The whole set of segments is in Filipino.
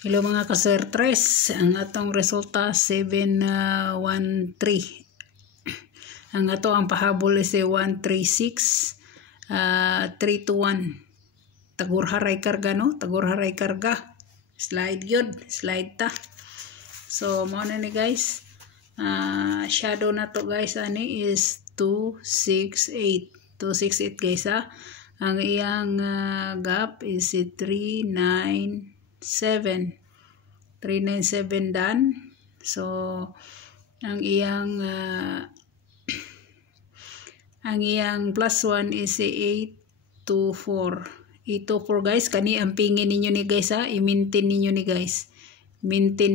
Hello mga kaswertres, ang atong resulta 713. Ang ato ang pahabol is 136 321. Tagurharay karga no, tagurharay karga. Slide yun, slide ta. So mo na ni guys. Shadow na to guys ani is 268. 268 guys ha. Ang iyang gap is 397 done. So ang iyang plus 1 is 824 guys. Kani ang pingin ninyo ni guys ha, i-maintain ninyo ni guys, maintain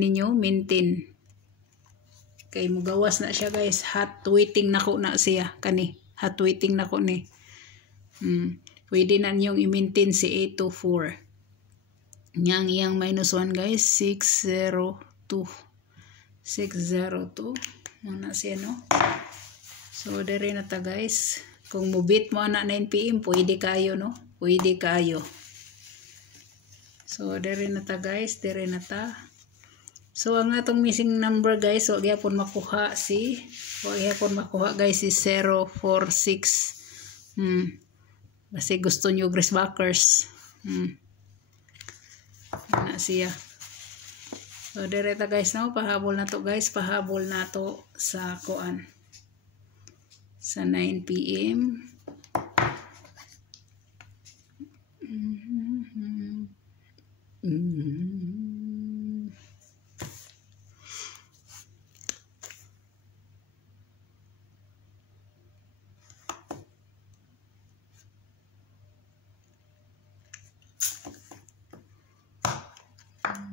kay mugawas na siya guys. Hot waiting nako na siya kani, hot waiting nako ni. Pwede na niyong i-maintain si 824. Yang iyang minus 1 guys, 602. Muna siya no. So dire na ta guys. Kung mubit mo na 9 PM, pwede kayo no. Pwede kayo. So dire na ta guys, dire na ta. So ang atong missing number guys, wag gyapon makuha guys si 046. Kasi gusto nyo Gracebackers. Na siya. So direta guys no, pahabol na to guys, pahabol na to sa kuan. Sa 9 PM.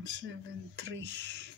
Seven, 3.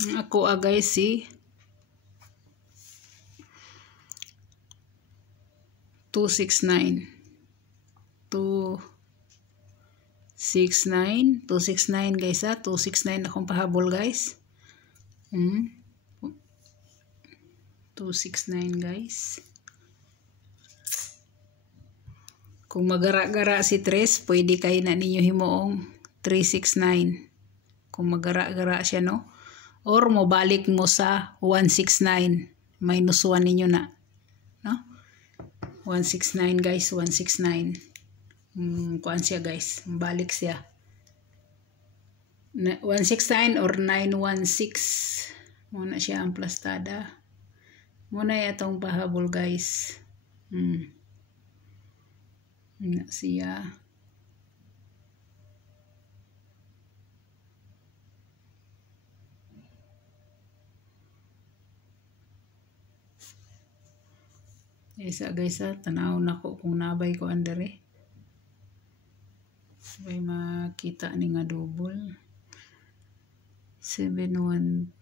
Ako guys si 269 guys ha. 269 akong pahabol guys. 269 guys. Kung magara-gara si 3, pwede kayo na ninyo himuong 369. Kung magara-gara siya no. Or mobalik mo sa 169. Minus 1 ninyo na. No? 169 guys. 169. Kuan siya guys. Balik siya. 169 or 916. Muna siya ang plastada. Muna itong pahabol guys. Na siya. Isa guys ha, tanaw na ko kung nabay ko andere. Sabay makita ni nga double. 713.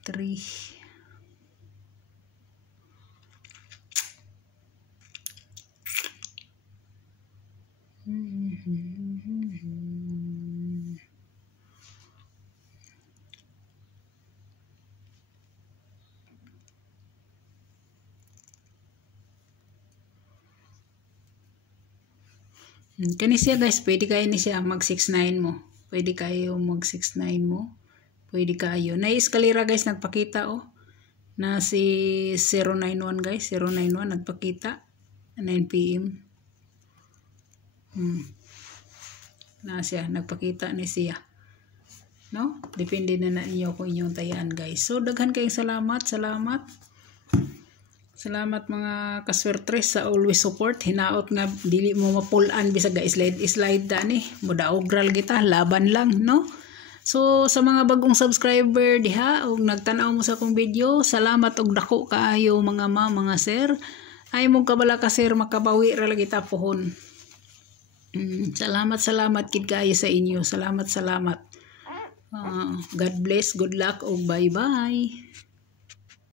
Kani siya guys, pwede kayo ni siya mag 69 mo. Pwede kayo mag 69 mo. Pwede kayo. Na-eskalera guys, nagpakita oh. Na si 091 guys, 091 nagpakita. 9 PM. Na siya, nagpakita ni siya. No? Depende na ninyo kung inyong tayaan guys. So daghan kayong salamat. Salamat mga kaswertres sa always support. Hinaot nga dili mo mapulan bisag slide dani. Mudaogral kita, laban lang no. So sa mga bagong subscriber diha ug nagtan-aw mo sa akong video, salamat og dako kaayo mga mga sir. Ay mong kabala ka sir, makabawi ra lagi ta pohon. Salamat kid kayo sa inyo. Salamat. God bless, good luck, ug bye-bye.